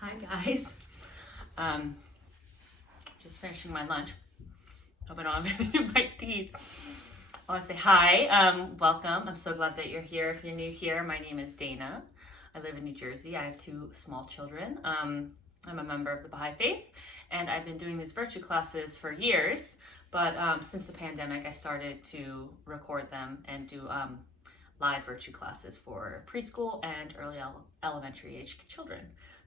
Hi guys. Um, just finishing my lunch. Hope I don't have any in my teeth. I want to say hi. Welcome. I'm so glad that you're here. If you're new here, my name is Dana. I live in New Jersey. I have two small children. I'm a member of the Bahá'í Faith, and I've been doing these virtue classes for years. But since the pandemic, I started to record them and do live virtue classes for preschool and early elementary age children.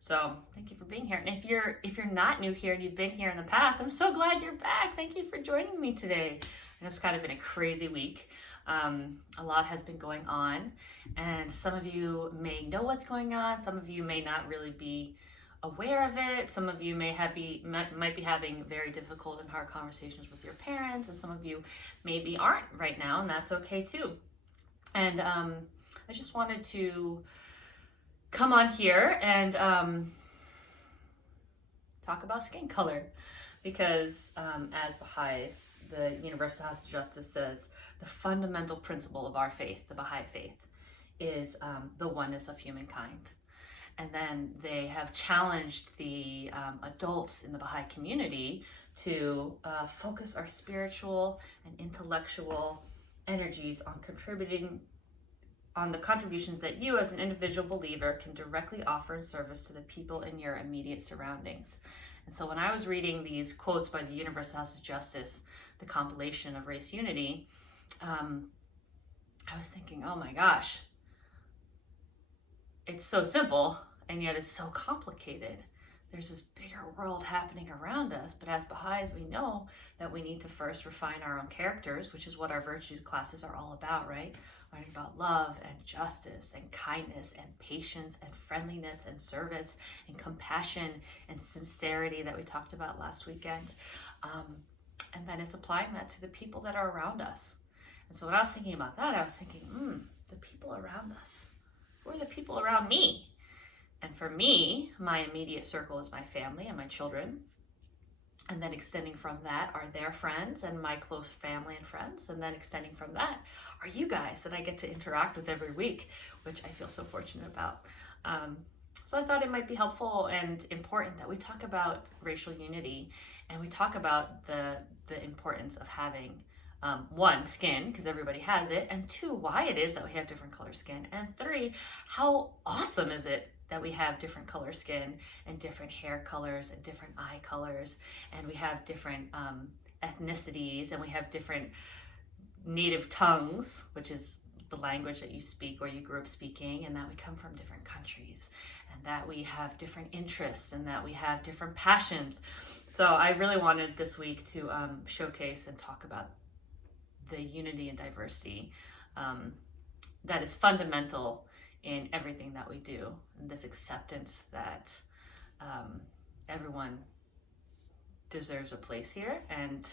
So thank you for being here. And if you're not new here and you've been here in the past, I'm so glad you're back. Thank you for joining me today. And it's kind of been a crazy week. A lot has been going on, and some of you may know what's going on. Some of you may not really be aware of it. Some of you might be having very difficult and hard conversations with your parents, and some of you maybe aren't right now, and that's okay too. And I just wanted to come on here and talk about skin color, because as Baha'is, the Universal House of Justice says the fundamental principle of our faith, the Baha'i faith, is the oneness of humankind. And then they have challenged the adults in the Baha'i community to focus our spiritual and intellectual energies on the contributions that you as an individual believer can directly offer in service to the people in your immediate surroundings. And so when I was reading these quotes by the Universal House of Justice, the compilation of race unity, I was thinking, oh my gosh, it's so simple and yet it's so complicated. There's this bigger world happening around us, but as Baha'is, we know that we need to first refine our own characters, which is what our virtue classes are all about, right? Learning about love and justice and kindness and patience and friendliness and service and compassion and sincerity that we talked about last weekend. And then it's applying that to the people that are around us. And so when I was thinking about that, I was thinking, the people around us. Who are the people around me? And for me, my immediate circle is my family and my children. And then extending from that are their friends and my close family and friends. And then extending from that are you guys that I get to interact with every week, which I feel so fortunate about. So I thought it might be helpful and important that we talk about racial unity, and we talk about the importance of having one, skin, because everybody has it, and two, why it is that we have different color skin, and three, how awesome is it that we have different color skin and different hair colors and different eye colors, and we have different ethnicities, and we have different native tongues, which is the language that you speak or you grew up speaking, and that we come from different countries, and that we have different interests, and that we have different passions. So I really wanted this week to showcase and talk about the unity and diversity that is fundamental in everything that we do, and this acceptance that everyone deserves a place here, and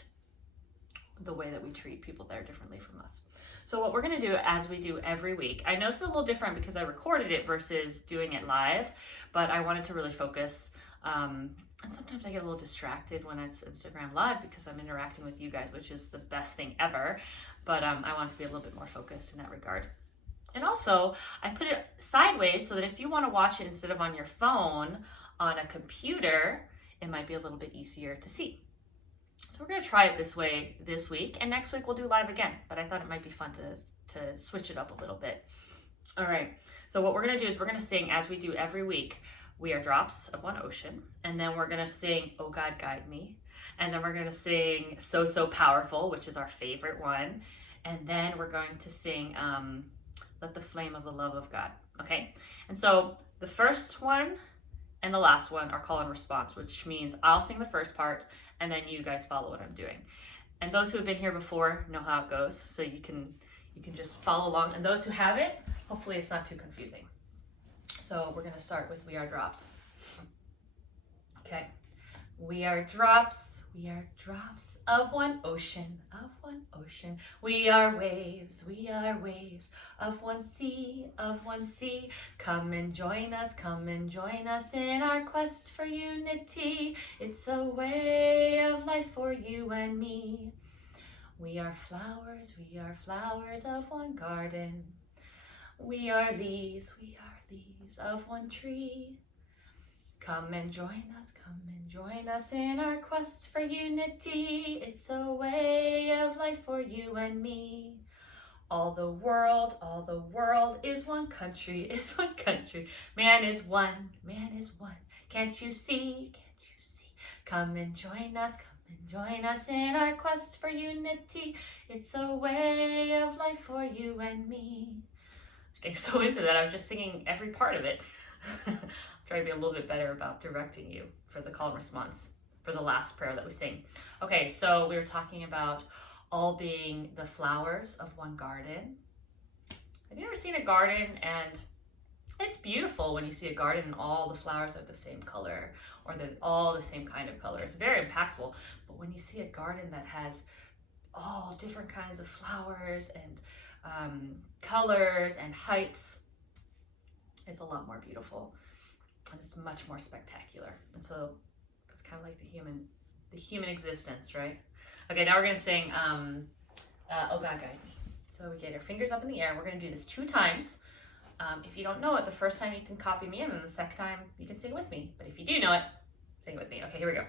the way that we treat people that are differently from us. So what we're going to do, as we do every week, I know it's a little different because I recorded it versus doing it live, but I wanted to really focus, and sometimes I get a little distracted when it's Instagram live because I'm interacting with you guys, which is the best thing ever, but I want to be a little bit more focused in that regard. And also, I put it sideways so that if you want to watch it instead of on your phone, on a computer, it might be a little bit easier to see. So we're going to try it this way this week, and next week we'll do live again, but I thought it might be fun to switch it up a little bit. All right, so what we're going to do is we're going to sing, as we do every week, We Are Drops of One Ocean, and then we're going to sing Oh God Guide Me, and then we're going to sing So So Powerful, which is our favorite one, and then we're going to sing Let the Flame of the Love of God, okay? And so the first one and the last one are call and response, which means I'll sing the first part and then you guys follow what I'm doing. And those who have been here before know how it goes, so you can just follow along. And those who haven't, hopefully it's not too confusing. So we're gonna start with We Are Drops. Okay. We are drops of one ocean, of one ocean. We are waves of one sea, of one sea. Come and join us in our quest for unity. It's a way of life for you and me. We are flowers of one garden. We are leaves of one tree. Come and join us in our quest for unity. It's a way of life for you and me. All the world is one country, is one country. Man is one, can't you see, can't you see? Come and join us in our quest for unity. It's a way of life for you and me. I was getting so into that, I was just singing every part of it. I'm trying to be a little bit better about directing you for the call and response for the last prayer that we sing. Okay, so we were talking about all being the flowers of one garden. Have you ever seen a garden? And it's beautiful when you see a garden and all the flowers are the same color, or they're all the same kind of color. It's very impactful. But when you see a garden that has all different kinds of flowers and colors and heights, it's a lot more beautiful and it's much more spectacular. And so it's kind of like the human existence, right? Okay, now we're gonna sing Oh God Guide Me. So we get our fingers up in the air. We're gonna do this 2 times. If you don't know it, the first time you can copy me in, and the second time you can sing with me. But if you do know it, sing it with me. Okay, here we go.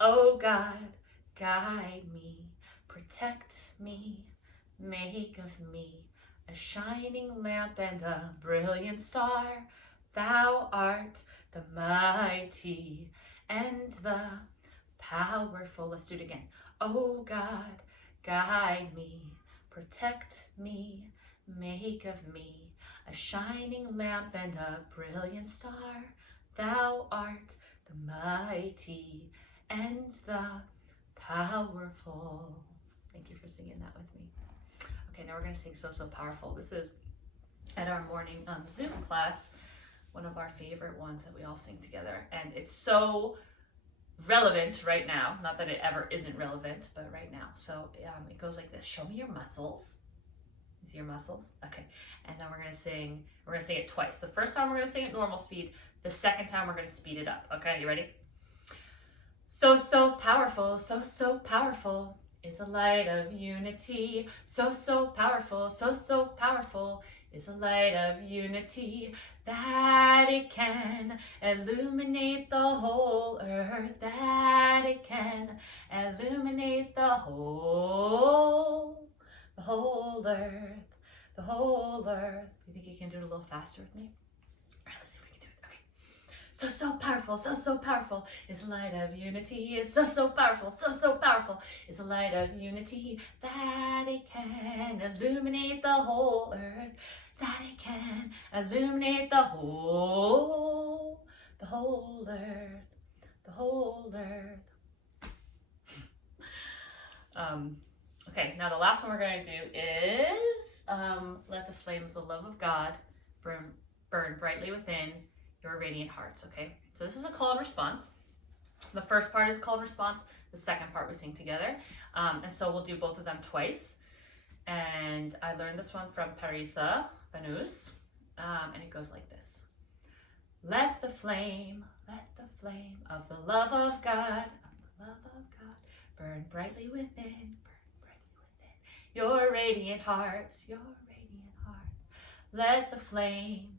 Oh God, guide me, protect me, make of me a shining lamp and a brilliant star. Thou art the mighty and the powerful. Let's do it again. Oh God, guide me, protect me, make of me a shining lamp and a brilliant star. Thou art the mighty and the powerful. Thank you for singing that with me. Okay, now we're going to sing So Powerful. This is at our morning Zoom class, one of our favorite ones that we all sing together. And it's so relevant right now. Not that it ever isn't relevant, but right now. So it goes like this. Show me your muscles. See your muscles? Okay. And then we're going to sing it twice. The first time we're going to sing at normal speed. The second time we're going to speed it up. Okay, you ready? So powerful, so powerful is a light of unity. So powerful, so powerful is a light of unity, that it can illuminate the whole earth, that it can illuminate the whole earth, the whole earth. You think you can do it a little faster with me? All right, let's see if we can do it. Okay. So powerful, so powerful is a light of unity. So powerful, so powerful is a light of unity, that it can illuminate the whole earth, that it can illuminate the whole earth, the whole earth. Okay, now the last one we're going to do is let the flame of the love of God burn brightly within your radiant hearts. Okay, so this is a call and response. The first part is call and response. The second part we sing together. And so we'll do both of them twice. And I learned this one from Parisa Banus. And it goes like this. Let the flame of the love of God, burn brightly within, your radiant hearts, your radiant heart. Let the flame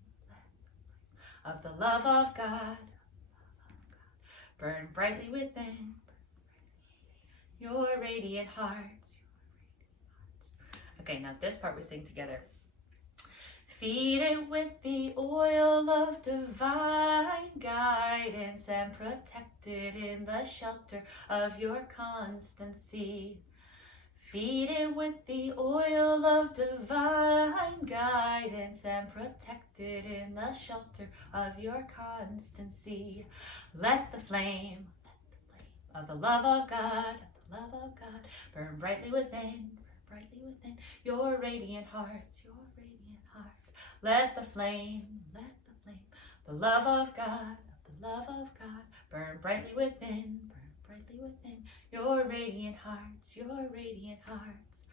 of the love of God burn brightly within your radiant hearts. Okay, now this part we sing together. Feed it with the oil of divine guidance and protect it in the shelter of your constancy. Feed it with the oil of divine guidance and protect it in the shelter of your constancy. Let the flame of the love of God, burn brightly within, your radiant hearts, your radiant hearts. Let the flame, the love of God, burn brightly within, your radiant hearts, your radiant hearts.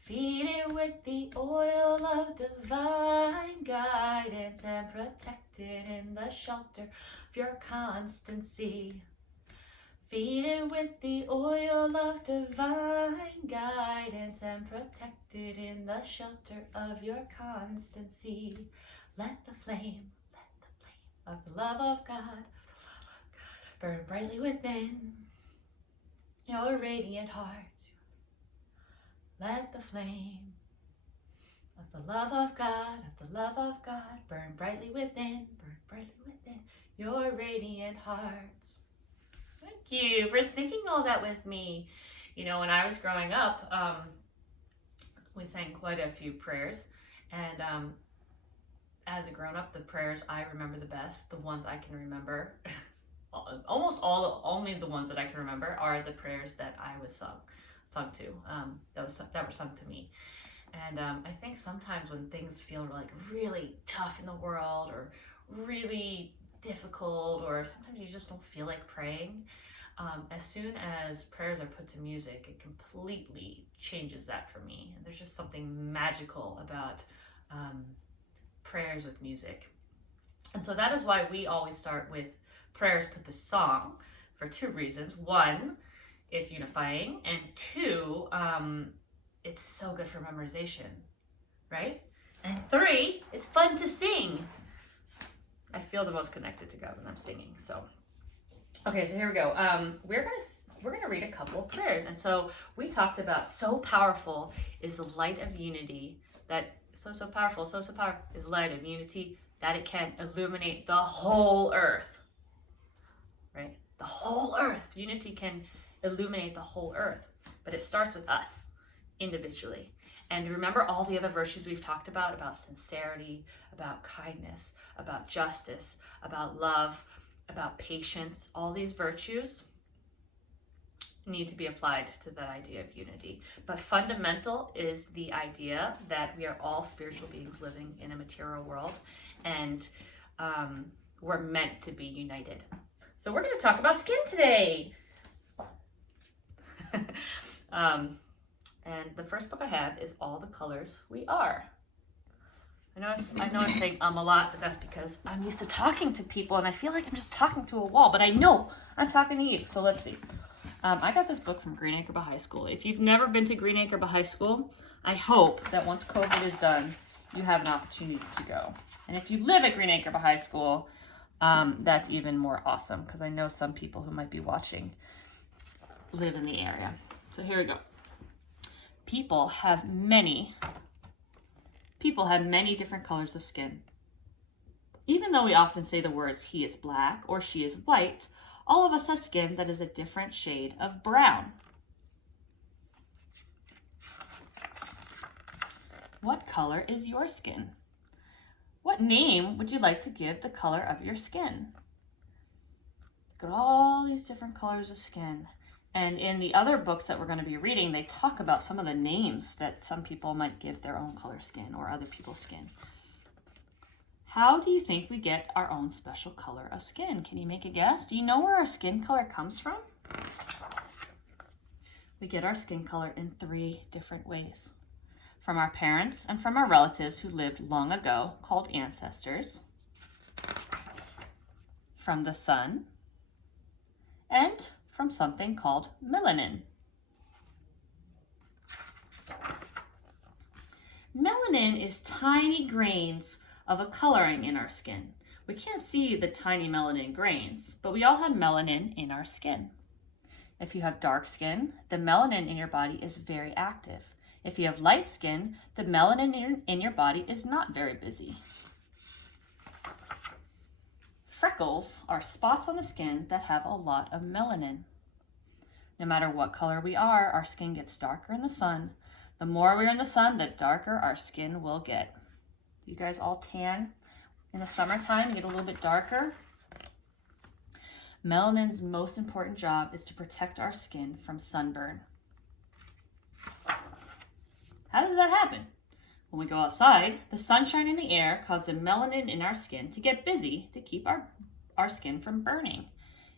Feed it with the oil of divine guidance and protect it in the shelter of your constancy. Feed it with the oil of divine guidance and protect it in the shelter of your constancy. Let the flame of the love of God, burn brightly within your radiant heart. Let the flame of the love of God, burn brightly within your radiant heart. Thank you for singing all that with me. You know, when I was growing up, we sang quite a few prayers, and as a grown-up, the prayers I remember the best, the ones I can remember, only the ones that I can remember are the prayers that I was sung to, that were sung to me. And I think sometimes when things feel like really tough in the world or really difficult, or sometimes you just don't feel like praying, as soon as prayers are put to music, it completely changes that for me. And there's just something magical about prayers with music. And so that is why we always start with prayers put to song, for two reasons. One, it's unifying, and two, it's so good for memorization, right? And three, it's fun to sing. I feel the most connected to God when I'm singing. So, okay, so here we go. We're gonna read a couple of prayers, and so we talked about so powerful is the light of unity, that so powerful is the light of unity, that it can illuminate the whole earth, right? The whole earth. Unity can illuminate the whole earth, but it starts with us individually. And remember all the other virtues we've talked about sincerity, about kindness, about justice, about love, about patience. All these virtues need to be applied to that idea of unity. But fundamental is the idea that we are all spiritual beings living in a material world, and we're meant to be united. So we're going to talk about skin today. And the first book I have is All the Colors We Are. I know I'm saying a lot, but that's because I'm used to talking to people and I feel like I'm just talking to a wall, but I know I'm talking to you. So let's see. I got this book from Greenacre Bahá'í School. If you've never been to Greenacre Bahá'í School, I hope that once COVID is done, you have an opportunity to go. And if you live at Greenacre Bahá'í School, that's even more awesome, because I know some people who might be watching live in the area. So here we go. People have many different colors of skin. Even though we often say the words he is black or she is white, all of us have skin that is a different shade of brown. What color is your skin? What name would you like to give the color of your skin? Look at all these different colors of skin. And in the other books that we're going to be reading, they talk about some of the names that some people might give their own color skin or other people's skin. How do you think we get our own special color of skin? Can you make a guess? Do you know where our skin color comes from? We get our skin color in 3 different ways. From our parents and from our relatives who lived long ago, called ancestors. From the sun. And from something called melanin. Melanin is tiny grains of a coloring in our skin. We can't see the tiny melanin grains, but we all have melanin in our skin. If you have dark skin, the melanin in your body is very active. If you have light skin, the melanin in your body is not very busy. Freckles are spots on the skin that have a lot of melanin. No matter what color we are, our skin gets darker in the sun. The more we're in the sun, the darker our skin will get. You guys all tan in the summertime and get a little bit darker? Melanin's most important job is to protect our skin from sunburn. How does that happen? When we go outside, the sunshine in the air causes the melanin in our skin to get busy to keep our skin from burning.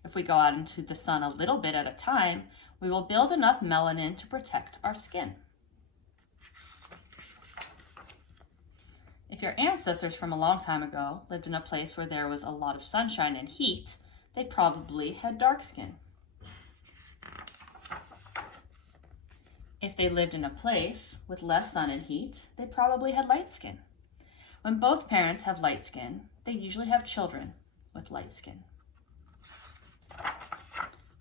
If we go out into the sun a little bit at a time, we will build enough melanin to protect our skin. If your ancestors from a long time ago lived in a place where there was a lot of sunshine and heat, they probably had dark skin. If they lived in a place with less sun and heat, they probably had light skin. When both parents have light skin, they usually have children with light skin.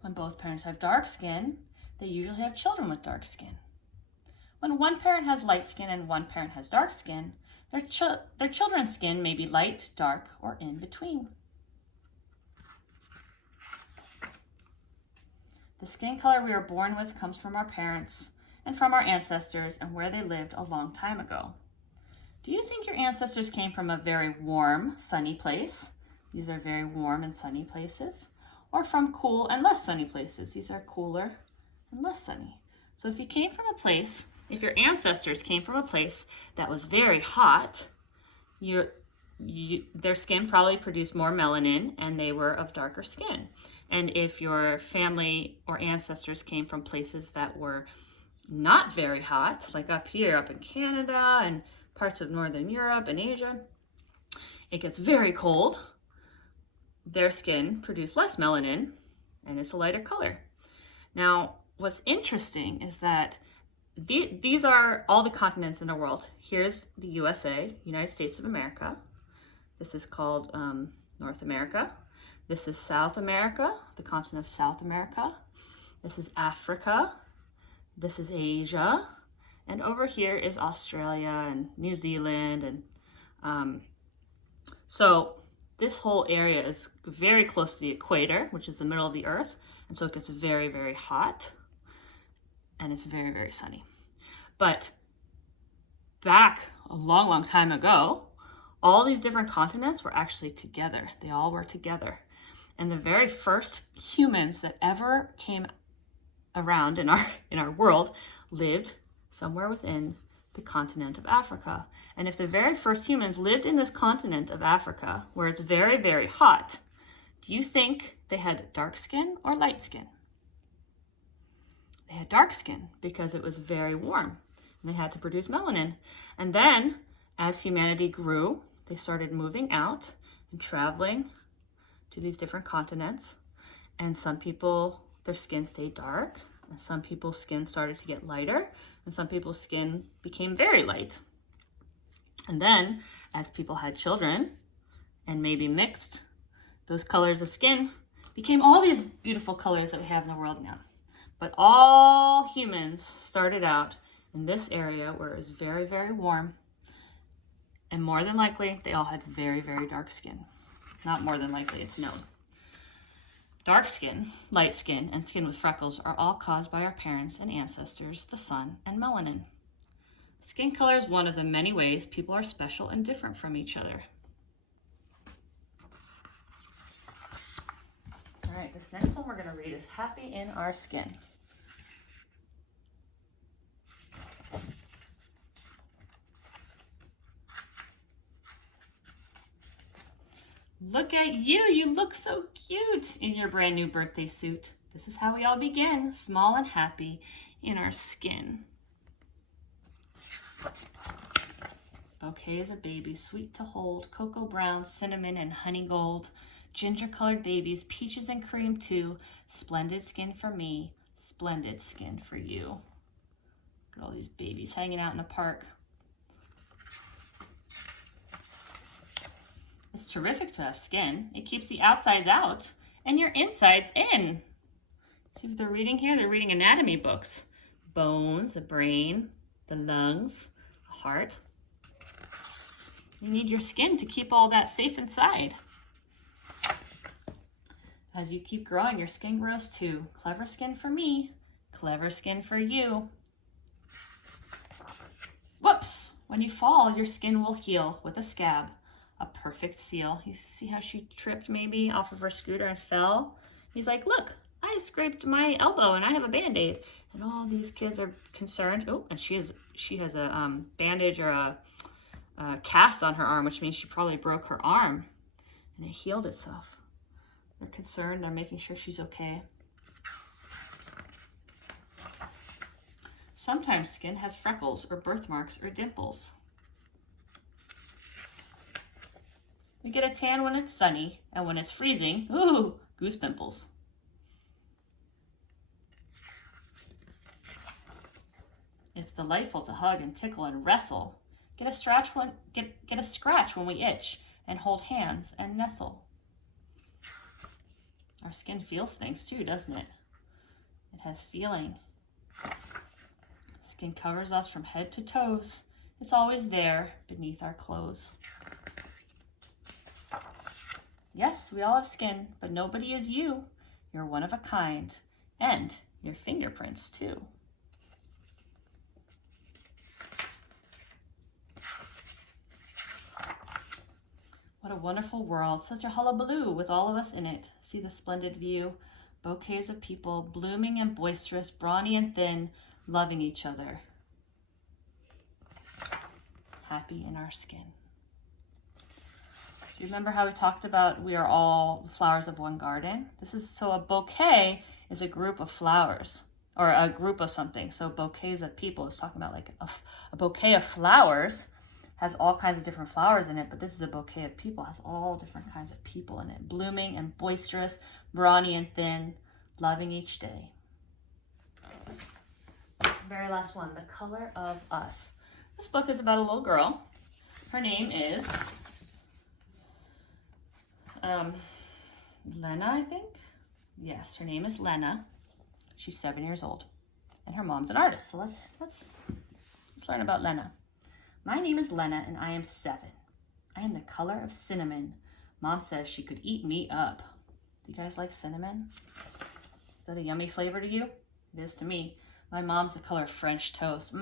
When both parents have dark skin, they usually have children with dark skin. When one parent has light skin and one parent has dark skin, their children's skin may be light, dark, or in between. The skin color we are born with comes from our parents and from our ancestors and where they lived a long time ago. Do you think your ancestors came from a very warm, sunny place? These are very warm and sunny places. Or from cool and less sunny places? These are cooler and less sunny. So if your ancestors came from a place that was very hot, their skin probably produced more melanin and they were of darker skin. And if your family or ancestors came from places that were not very hot, like up here, up in Canada and parts of Northern Europe and Asia, it gets very cold. Their skin produced less melanin and it's a lighter color. Now, what's interesting is that these are all the continents in the world. Here's the USA, United States of America. This is called North America. This is South America, the continent of South America. This is Africa. This is Asia. And over here is Australia and New Zealand. And so this whole area is very close to the equator, which is the middle of the earth. And so it gets very, very hot. And it's very, very sunny. But back a long, long time ago, all these different continents were actually together. They all were together. And the very first humans that ever came around in our world lived somewhere within the continent of Africa. And if the very first humans lived in this continent of Africa, where it's very, very hot, do you think they had dark skin or light skin? They had dark skin because it was very warm and they had to produce melanin. And then as humanity grew, they started moving out and traveling to these different continents. And some people, their skin stayed dark, and some people's skin started to get lighter, and some people's skin became very light. And then as people had children and maybe mixed, those colors of skin became all these beautiful colors that we have in the world now. But all humans started out in this area where it was very, very warm. And more than likely, they all had very, very dark skin. Not more than likely, it's known. Dark skin, light skin, and skin with freckles are all caused by our parents and ancestors, the sun, and melanin. Skin color is one of the many ways people are special and different from each other. All right, this next one we're going to read is Happy in Our Skin. Look at you, you look so cute in your brand new birthday suit. This is how we all begin, small and happy in our skin. Bouquet is a baby, sweet to hold, cocoa brown, cinnamon, and honey gold. Ginger-colored babies, peaches and cream too. Splendid skin for me, splendid skin for you. Look at all these babies hanging out in the park. It's terrific to have skin. It keeps the outsides out and your insides in. See what they're reading here? They're reading anatomy books. Bones, the brain, the lungs, the heart. You need your skin to keep all that safe inside. As you keep growing, your skin grows too. Clever skin for me, clever skin for you. Whoops! When you fall, your skin will heal with a scab. A perfect seal. You see how she tripped maybe off of her scooter and fell? He's like, look, I scraped my elbow and I have a Band-Aid. And all these kids are concerned. Oh, and she has a bandage or a cast on her arm, which means she probably broke her arm and it healed itself. They're concerned. They're making sure she's okay. Sometimes skin has freckles or birthmarks or dimples. We get a tan when it's sunny, and when it's freezing, ooh, goose pimples. It's delightful to hug and tickle and wrestle. Get a scratch when we itch, and hold hands and nestle. Our skin feels things too, doesn't it? has feeling. Skin covers us from head to toes. It's always there beneath our clothes. Yes, we all have skin, but nobody is you. You're one of a kind, and your fingerprints too. What a wonderful world, such a hullabaloo with all of us in it. See the splendid view, bouquets of people, blooming and boisterous, brawny and thin, loving each other. Happy in our skin. Do you remember how we talked about we are all flowers of one garden? So a bouquet is a group of flowers, or a group of something. So bouquets of people is talking about like a bouquet of flowers has all kinds of different flowers in it, but this is a bouquet of people, has all different kinds of people in it. Blooming and boisterous, brawny and thin, loving each day. Very last one, The Color of Us. This book is about a little girl. Her name is Lena, I think. Yes, her name is Lena. She's 7 years old, and her mom's an artist. So let's learn about Lena. My name is Lena, and I am 7. I am the color of cinnamon. Mom says she could eat me up. Do you guys like cinnamon? Is that a yummy flavor to you? It is to me. My mom's the color of French toast.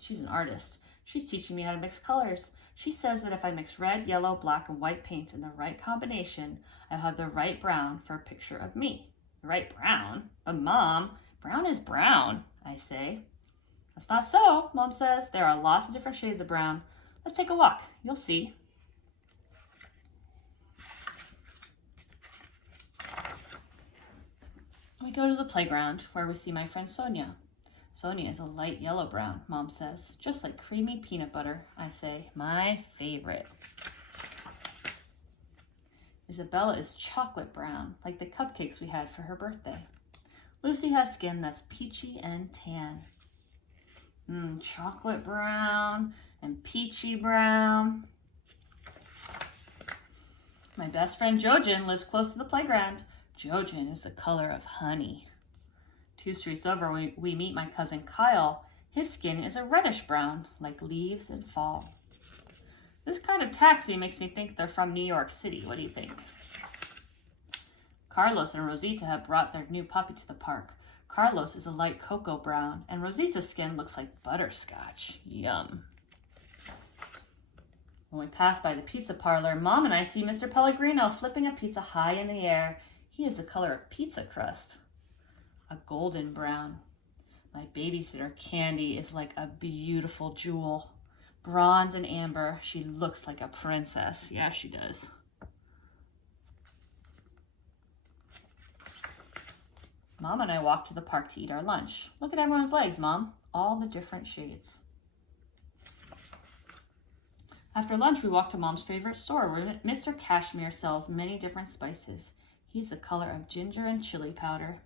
She's an artist. She's teaching me how to mix colors. She says that if I mix red, yellow, black, and white paints in the right combination, I'll have the right brown for a picture of me. The right brown? But Mom, brown is brown, I say. That's not so, Mom says. There are lots of different shades of brown. Let's take a walk. You'll see. We go to the playground where we see my friend Sonia. Sonia is a light yellow brown, Mom says. Just like creamy peanut butter, I say. My favorite. Isabella is chocolate brown, like the cupcakes we had for her birthday. Lucy has skin that's peachy and tan. Chocolate brown and peachy brown. My best friend Jojen lives close to the playground. Jojen is the color of honey. 2 streets over, we meet my cousin Kyle. His skin is a reddish brown, like leaves in fall. This kind of taxi makes me think they're from New York City. What do you think? Carlos and Rosita have brought their new puppy to the park. Carlos is a light cocoa brown, and Rosita's skin looks like butterscotch. Yum. When we pass by the pizza parlor, Mom and I see Mr. Pellegrino flipping a pizza high in the air. He is the color of pizza crust, a golden brown. My babysitter, Candy, is like a beautiful jewel. Bronze and amber, she looks like a princess. Yeah, she does. Mom and I walk to the park to eat our lunch. Look at everyone's legs, Mom. All the different shades. After lunch, we walk to Mom's favorite store where Mr. Cashmere sells many different spices. He's the color of ginger and chili powder.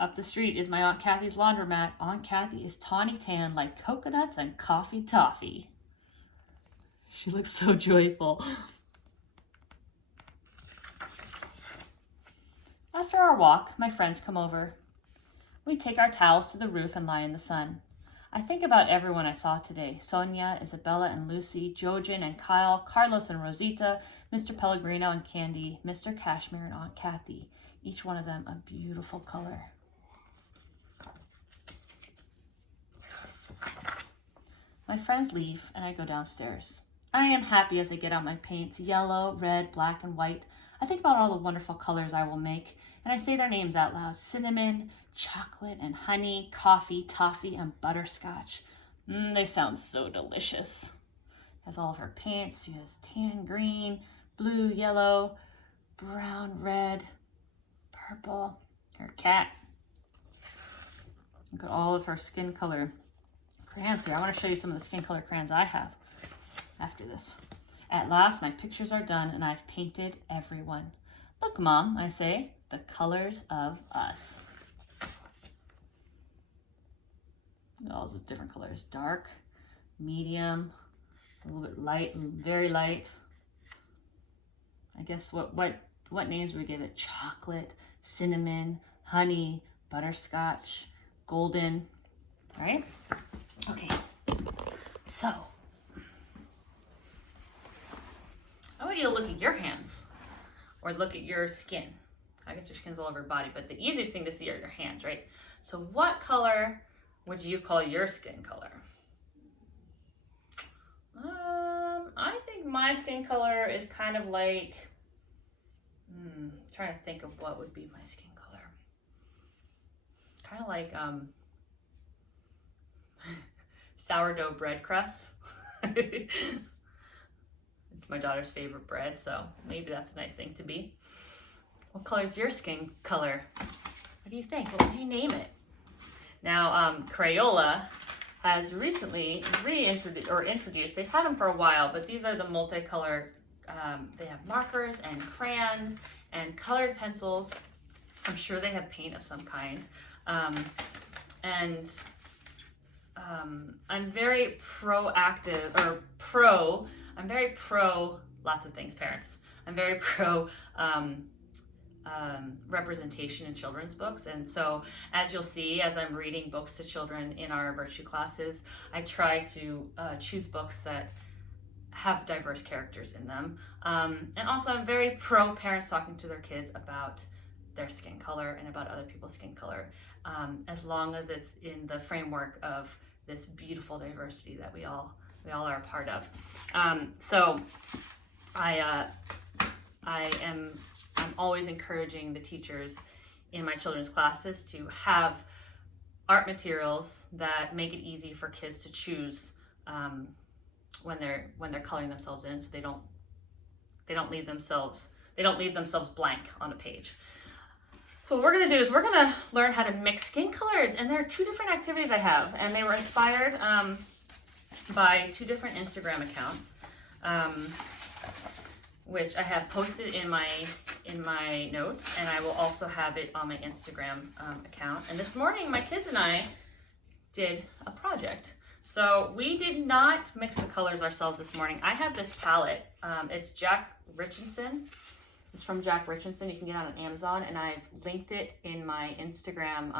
Up the street is my Aunt Kathy's laundromat. Aunt Kathy is tawny tan like coconuts and coffee toffee. She looks so joyful. After our walk, my friends come over. We take our towels to the roof and lie in the sun. I think about everyone I saw today. Sonia, Isabella and Lucy, Jojen and Kyle, Carlos and Rosita, Mr. Pellegrino and Candy, Mr. Cashmere and Aunt Kathy. Each one of them a beautiful color. My friends leave and I go downstairs. I am happy as I get out my paints, yellow, red, black, and white. I think about all the wonderful colors I will make, and I say their names out loud. Cinnamon, chocolate, and honey, coffee, toffee, and butterscotch. They sound so delicious. Has all of her paints. She has tan, green, blue, yellow, brown, red, purple. Her cat. Look at all of her skin color crayons here. I want to show you some of the skin color crayons I have after this. At last, my pictures are done and I've painted everyone. Look, Mom, I say, the colors of us. All those different colors. Dark, medium, a little bit light, very light. I guess what names would we give it? Chocolate, cinnamon, honey, butterscotch, golden, right? Okay, so I want you to look at your hands or look at your skin. I guess your skin's all over your body, but the easiest thing to see are your hands, right? So what color would you call your skin color? I think my skin color is kind of like, trying to think of what would be my skin color. Kind of like sourdough bread crust. It's my daughter's favorite bread, so maybe that's a nice thing to be. What color is your skin color? What do you think? What would you name it? Now, Crayola has recently introduced, they've had them for a while, but these are the multicolor, they have markers and crayons and colored pencils. I'm sure they have paint of some kind. I'm very I'm very pro lots of things, parents. I'm very pro representation in children's books, and so as you'll see, as I'm reading books to children in our virtue classes, I try to choose books that have diverse characters in them, and also I'm very pro parents talking to their kids about their skin color and about other people's skin color, as long as it's in the framework of this beautiful diversity that we all are a part of. So I'm always encouraging the teachers in my children's classes to have art materials that make it easy for kids to choose when they're coloring themselves in, so they don't leave themselves blank on a page. So what we're going to do is we're going to learn how to mix skin colors, and there are two different activities I have, and they were inspired by two different Instagram accounts, which I have posted in my notes, and I will also have it on my Instagram account. And this morning, my kids and I did a project. So we did not mix the colors ourselves this morning. I have this palette. It's Jack Richardson. It's from Jack Richardson. You can get it on Amazon, and I've linked it in my Instagram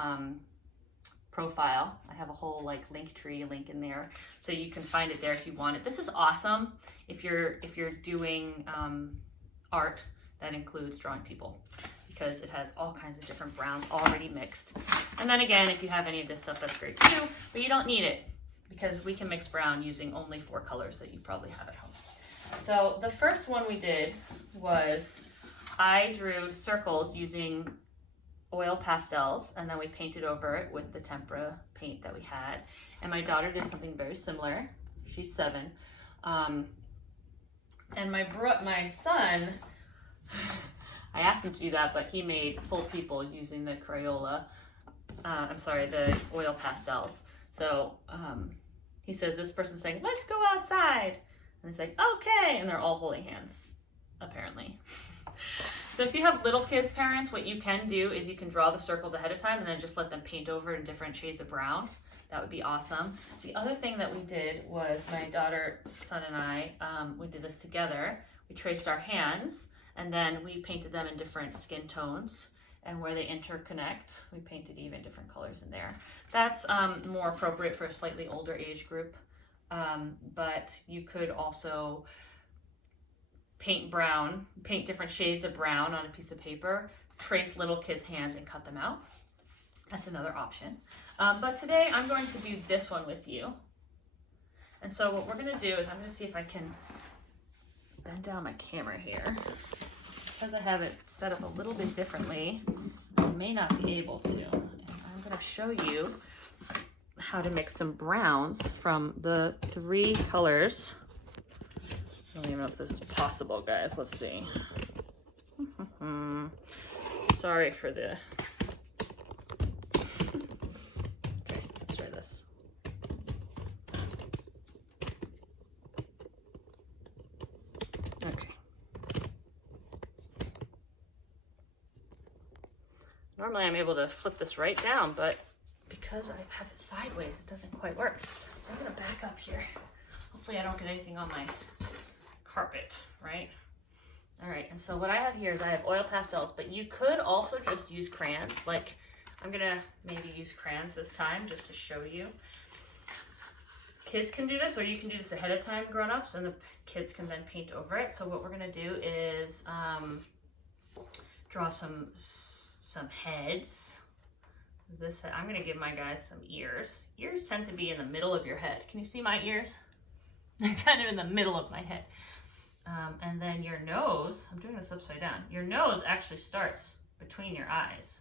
profile. I have a whole link tree link in there, so you can find it there if you want it. This is awesome if you're doing art that includes drawing people, because it has all kinds of different browns already mixed. And then again, if you have any of this stuff, that's great too, but you don't need it because we can mix brown using only 4 colors that you probably have at home. So the first one we did was I drew circles using oil pastels, and then we painted over it with the tempera paint that we had. And my daughter did something very similar. She's 7. And my son, I asked him to do that, but he made full people using the Crayola, the oil pastels. So he says this person's saying, "Let's go outside." And he's like, "Okay." And they're all holding hands, apparently. So if you have little kids, parents, what you can do is you can draw the circles ahead of time and then just let them paint over in different shades of brown. That would be awesome. The other thing that we did was my daughter, son, and I, we did this together. We traced our hands, and then we painted them in different skin tones. And where they interconnect, we painted even different colors in there. That's more appropriate for a slightly older age group. But you could also paint different shades of brown on a piece of paper, trace little kids' hands and cut them out. That's another option. But today I'm going to do this one with you. And so what we're going to do is I'm going to see if I can bend down my camera here. Because I have it set up a little bit differently, I may not be able to. And I'm going to show you how to mix some browns from the 3 colors. I don't even know if this is possible, guys. Let's see. Sorry for the... Okay, let's try this. Okay. Normally I'm able to flip this right down, but because I have it sideways, it doesn't quite work. So I'm gonna back up here. Hopefully I don't get anything on my carpet, right? All right, and so what I have here is I have oil pastels, but you could also just use crayons. Like I'm gonna maybe use crayons this time just to show you. Kids can do this, or you can do this ahead of time, grown-ups, and the kids can then paint over it. So what we're gonna do is draw some heads. I'm gonna give my guys some ears. Ears tend to be in the middle of your head. Can you see my ears? They're kind of in the middle of my head. And then your nose, I'm doing this upside down. Your nose actually starts between your eyes.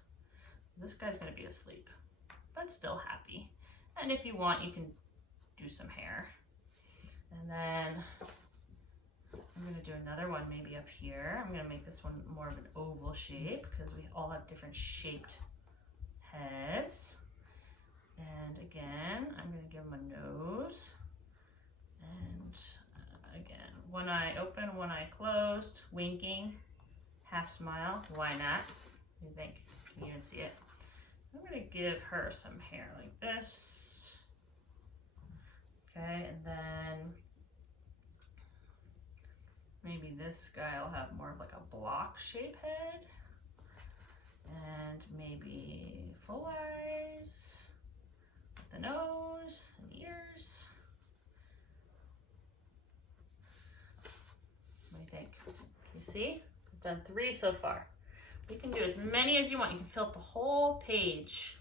This guy's gonna be asleep, but still happy. And if you want, you can do some hair. And then I'm gonna do another one maybe up here. I'm gonna make this one more of an oval shape because we all have different shaped heads. And again, I'm gonna give him a nose. And again, one eye open, one eye closed, winking, half smile. Why not? What do you think? Can you even see it? I'm gonna give her some hair like this. Okay, and then maybe this guy will have more of like a block shape head. And maybe full eyes with the nose and ears. What do you think? You see? I've done 3 so far. You can do as many as you want. You can fill up the whole page.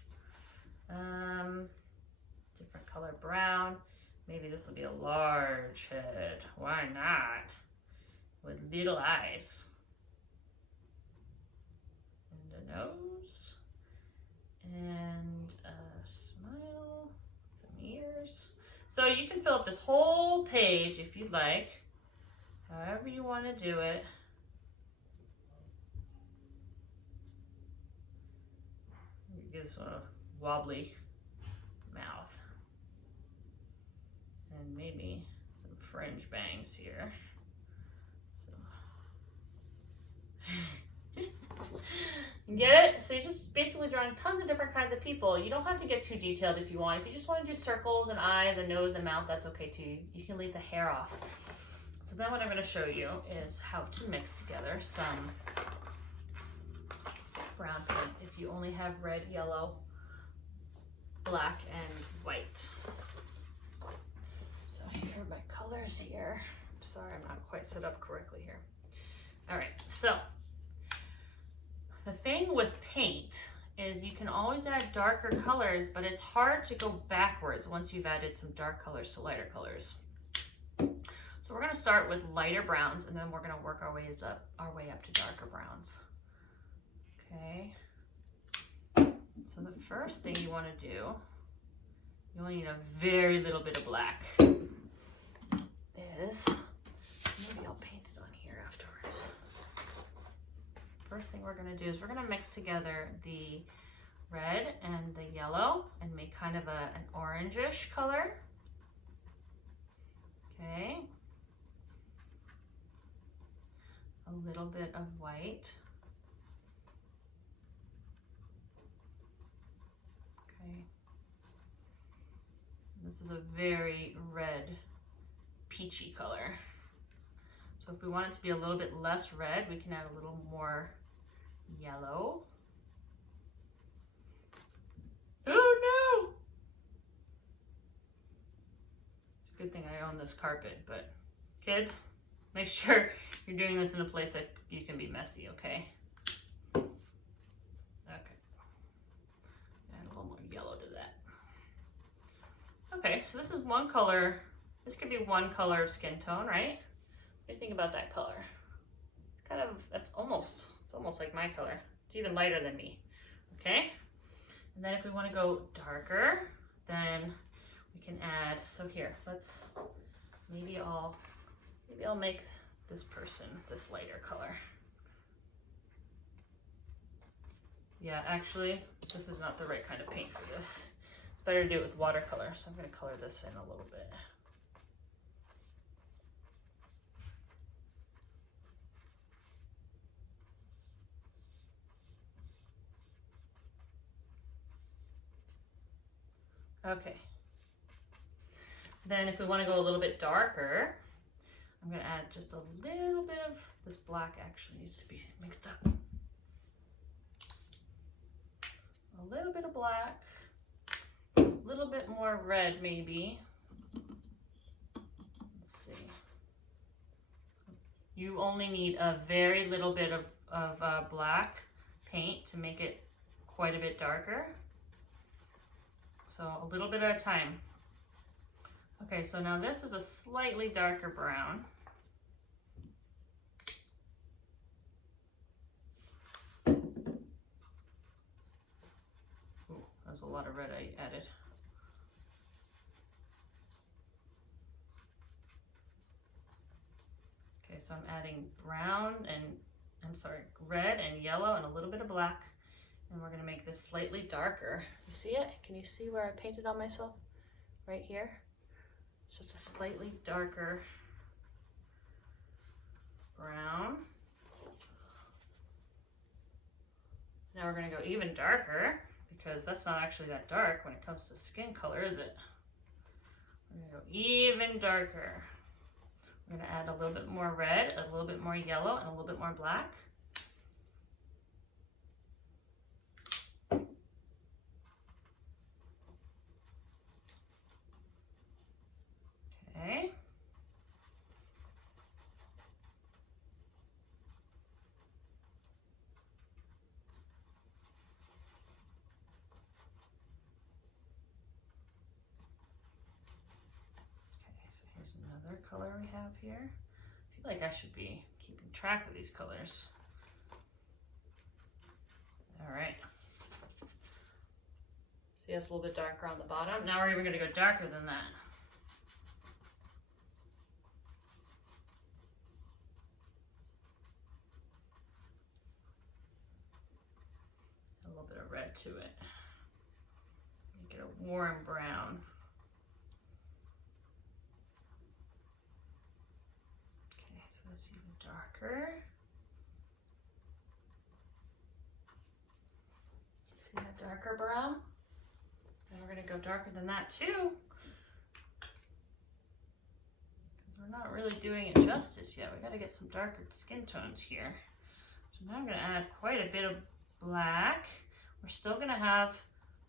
Different color brown. Maybe this will be a large head. Why not? With little eyes. And a nose. And a smile. Some ears. So you can fill up this whole page if you'd like. However you want to do it. Give this one a wobbly mouth. And maybe some fringe bangs here. So. Get it? So you're just basically drawing tons of different kinds of people. You don't have to get too detailed if you want. If you just want to do circles and eyes and nose and mouth, that's okay too. You can leave the hair off. So then what I'm going to show you is how to mix together some brown paint if you only have red, yellow, black, and white. So here are my colors here. Sorry, I'm not quite set up correctly here. All right, so the thing with paint is you can always add darker colors, but it's hard to go backwards once you've added some dark colors to lighter colors. So we're going to start with lighter browns, and then we're going to work our way up to darker browns. Okay. So the first thing you want to do, you only need a very little bit of black. Is maybe I'll paint it on here afterwards. First thing we're going to do is we're going to mix together the red and the yellow and make kind of an orangish color. Okay. A little bit of white. Okay. This is a very red, peachy color. So if we want it to be a little bit less red, we can add a little more yellow. Oh no! It's a good thing I own this carpet, but kids, make sure you're doing this in a place that you can be messy, okay? Okay. Add a little more yellow to that. Okay, so this is one color. This could be one color of skin tone, right? What do you think about that color? Kind of, it's almost like my color. It's even lighter than me, okay? And then if we want to go darker, then we can add, so here, maybe I'll make this person this lighter color. Yeah, actually, this is not the right kind of paint for this. Better to do it with watercolor, so I'm going to color this in a little bit. Okay. Then if we want to go a little bit darker, I'm going to add just a little bit of this black, actually needs to be mixed up. A little little bit of black, a little bit more red maybe. Let's see. You only need a very little bit of black paint to make it quite a bit darker. So a little bit at a time. Okay, so now this is a slightly darker brown. Ooh, that's a lot of red I added. Okay, so I'm adding brown and, red and yellow and a little bit of black. And we're gonna make this slightly darker. You see it? Can you see where I painted on myself? Right here? Just a slightly darker brown. Now we're gonna go even darker because that's not actually that dark when it comes to skin color, is it? We're gonna go even darker. We're gonna add a little bit more red, a little bit more yellow, and a little bit more black. Okay. Color we have here. I feel like I should be keeping track of these colors. All right. See, it's a little bit darker on the bottom. Now we're even going to go darker than that. A little bit of red to it. Make it a warm brown. It's even darker. See that darker brown? And we're going to go darker than that too. We're not really doing it justice yet. We got to get some darker skin tones here. So now I'm going to add quite a bit of black. We're still going to have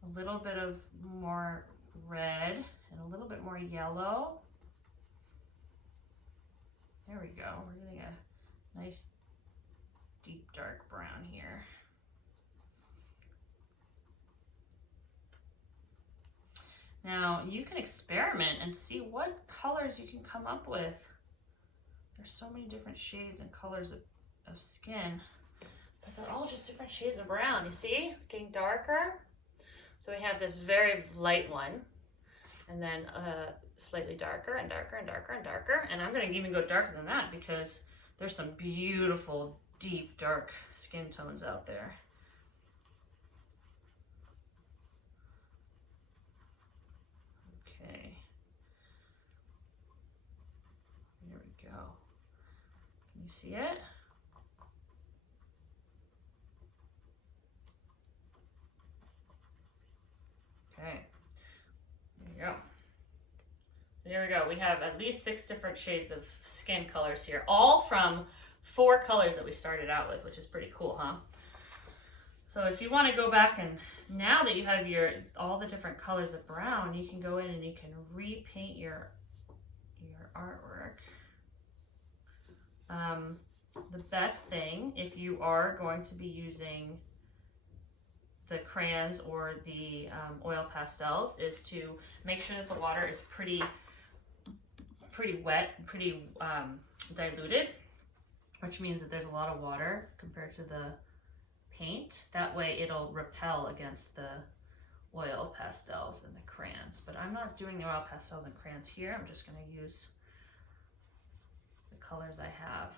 a little bit of more red and a little bit more yellow. There we go. We're getting a nice deep dark brown here. Now you can experiment and see what colors you can come up with. There's so many different shades and colors of skin, but they're all just different shades of brown. You see? It's getting darker. So we have this very light one, and then slightly darker and darker and darker and darker. And I'm going to even go darker than that because there's some beautiful, deep, dark skin tones out there. Okay. There we go. Can you see it? Okay. There you go. There we go. We have at least 6 different shades of skin colors here, all from 4 colors that we started out with, which is pretty cool, huh? So if you want to go back and now that you have all the different colors of brown, you can go in and you can repaint your artwork. The best thing, if you are going to be using the crayons or the oil pastels, is to make sure that the water is pretty wet, pretty diluted, which means that there's a lot of water compared to the paint. That way it'll repel against the oil pastels and the crayons. But I'm not doing the oil pastels and crayons here. I'm just going to use the colors I have.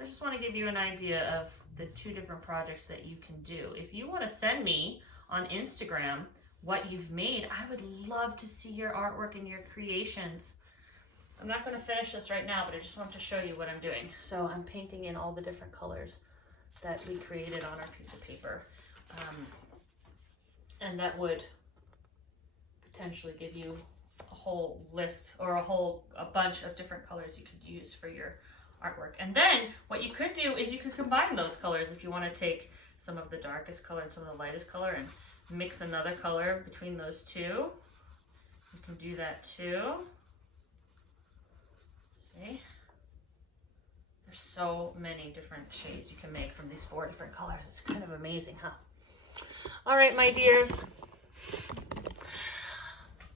I just want to give you an idea of the 2 different projects that you can do. If you want to send me on Instagram what you've made, I would love to see your artwork and your creations. I'm not going to finish this right now, but I just want to show you what I'm doing. So I'm painting in all the different colors that we created on our piece of paper. And that would potentially give you a whole list or a bunch of different colors you could use for your artwork. And then what you could do is you could combine those colors if you want to take some of the darkest color and some of the lightest color and mix another color between those two. You can do that too. See? There's so many different shades you can make from these 4 different colors. It's kind of amazing, huh? All right, my dears.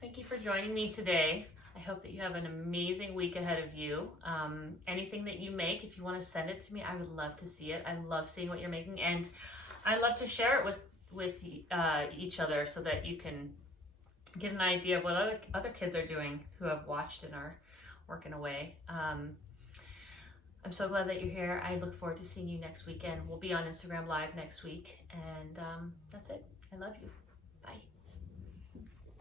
Thank you for joining me today. I hope that you have an amazing week ahead of you. Anything that you make, if you want to send it to me, I would love to see it. I love seeing what you're making, and I love to share it with each other so that you can get an idea of what other kids are doing who have watched and are working away. I'm so glad that you're here. I look forward to seeing you next weekend. We'll be on Instagram Live next week, and that's it. I love you.